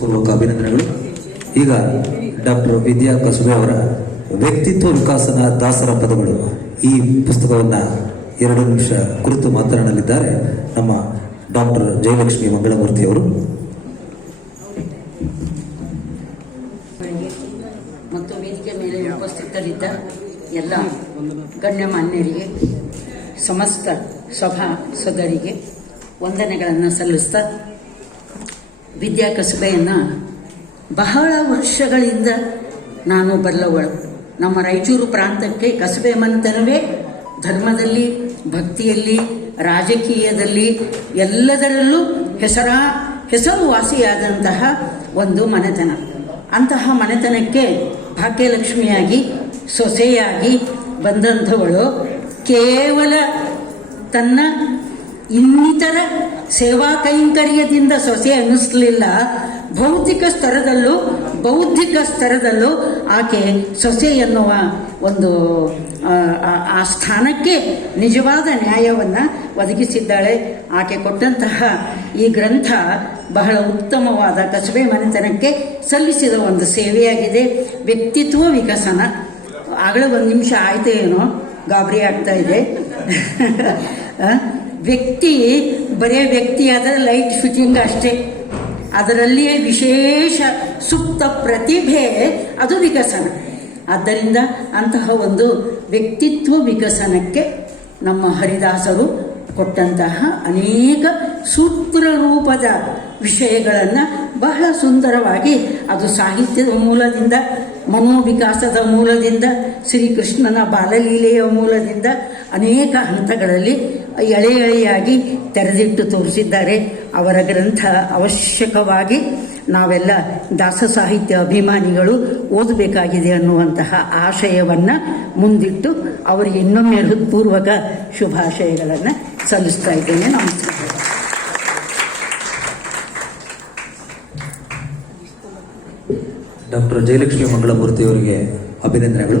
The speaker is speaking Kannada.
ಪೂರ್ವಕ ಅಭಿನಂದನೆಗಳು. ಈಗ ಡಾಕ್ಟರ್ ವಿದ್ಯಾ ಕಸುಬೆ ಅವರ ವ್ಯಕ್ತಿತ್ವ ವಿಕಾಸನ ದಾಸರ ಪದಗಳು ಈ ಪುಸ್ತಕವನ್ನು 2 ನಿಮಿಷ ಕುರಿತು ಮಾತನಾಡಲಿದ್ದಾರೆ ನಮ್ಮ ಡಾಕ್ಟರ್ ಜಯಲಕ್ಷ್ಮಿ ಮಂಗಳಮೂರ್ತಿ ಅವರು. ಮತ್ತು ವೇದಿಕೆ ಮೇಲೆ ಉಪಸ್ಥಿತರಿದ್ದ ಎಲ್ಲ ಗಣ್ಯಮಾನ್ಯರಿಗೆ, ಸಮಸ್ತ ಸಭಾಸದರಿಗೆ ವಂದನೆಗಳನ್ನು ಸಲ್ಲಿಸ್ತಾ, ವಿದ್ಯಾ ಕಸುಬೆಯನ್ನು ಬಹಳ ವರ್ಷಗಳಿಂದ ನಾನು ಬಲ್ಲವಳು. ನಮ್ಮ ರಾಯಚೂರು ಪ್ರಾಂತಕ್ಕೆ ಕಸುಬೆ ಮಂತನವೇ ಧರ್ಮದಲ್ಲಿ, ಭಕ್ತಿಯಲ್ಲಿ, ರಾಜಕೀಯದಲ್ಲಿ ಎಲ್ಲದರಲ್ಲೂ ಹೆಸರುವಾಸಿಯಾದಂತಹ ಒಂದು ಮನೆತನ. ಅಂತಹ ಮನೆತನಕ್ಕೆ ಭಾಗ್ಯಲಕ್ಷ್ಮಿಯಾಗಿ ಸೊಸೆಯಾಗಿ ಬಂದಂಥವಳು ಕೇವಲ ತನ್ನ ಇನ್ನಿತರ ಸೇವಾ ಕೈಂಕರ್ಯದಿಂದ ಸೊಸೆ ಅನ್ನಿಸ್ಲಿಲ್ಲ, ಭೌತಿಕ ಸ್ತರದಲ್ಲೂ ಬೌದ್ಧಿಕ ಸ್ತರದಲ್ಲೂ ಆಕೆ ಸೊಸೆ ಎನ್ನುವ ಒಂದು ಆ ಸ್ಥಾನಕ್ಕೆ ನಿಜವಾದ ನ್ಯಾಯವನ್ನು ಒದಗಿಸಿದ್ದಾಳೆ. ಆಕೆ ಕೊಟ್ಟಂತಹ ಈ ಗ್ರಂಥ ಬಹಳ ಉತ್ತಮವಾದ ಕಸುಬೆ ಮನೆತನಕ್ಕೆ ಸಲ್ಲಿಸಿದ ಒಂದು ಸೇವೆಯಾಗಿದೆ. ವ್ಯಕ್ತಿತ್ವ ವಿಕಸನ. ಆಗಲೇ 1 ನಿಮಿಷ ಆಯಿತು, ಏನೋ ಗಾಬರಿ ಆಗ್ತಾ ಇದೆ. ವ್ಯಕ್ತಿ ಬರೇ ವ್ಯಕ್ತಿ ಆದರೆ ಲೈಟ್ ಫಿಟ್ಟಿಂಗ್ ಅಷ್ಟೇ, ಅದರಲ್ಲಿಯೇ ವಿಶೇಷ ಸುಪ್ತ ಪ್ರತಿಭೆ ಅದು ವಿಕಸನ. ಆದ್ದರಿಂದ ಅಂತಹ ಒಂದು ವ್ಯಕ್ತಿತ್ವ ವಿಕಸನಕ್ಕೆ ನಮ್ಮ ಹರಿದಾಸರು ಕೊಟ್ಟಂತಹ ಅನೇಕ ಸೂತ್ರ ರೂಪದ ವಿಷಯಗಳನ್ನು ಬಹಳ ಸುಂದರವಾಗಿ, ಅದು ಸಾಹಿತ್ಯದ ಮೂಲದಿಂದ, ಮನೋವಿಕಾಸದ ಮೂಲದಿಂದ, ಶ್ರೀಕೃಷ್ಣನ ಬಾಲಲೀಲೆಯ ಮೂಲದಿಂದ ಅನೇಕ ಹಂತಗಳಲ್ಲಿ ಎಳೆಯಾಗಿ ತೆರೆದಿಟ್ಟು ತೋರಿಸಿದ್ದಾರೆ. ಅವರ ಗ್ರಂಥ ಅವಶ್ಯಕವಾಗಿ ನಾವೆಲ್ಲ ದಾಸ ಸಾಹಿತ್ಯ ಅಭಿಮಾನಿಗಳು ಓದಬೇಕಾಗಿದೆ ಅನ್ನುವಂತಹ ಆಶಯವನ್ನು ಮುಂದಿಟ್ಟು ಅವರಿಗೆ ಇನ್ನೊಮ್ಮೆ ಹೃತ್ಪೂರ್ವಕ ಶುಭಾಶಯಗಳನ್ನು ಸಲ್ಲಿಸ್ತಾ ಇದ್ದೇನೆ. ನಮಸ್ಕಾರ. ಡಾಕ್ಟರ್ ಜಯಲಕ್ಷ್ಮಿ ಮಂಗಳಮೂರ್ತಿ ಅವರಿಗೆ ಅಭಿನಂದನೆಗಳು.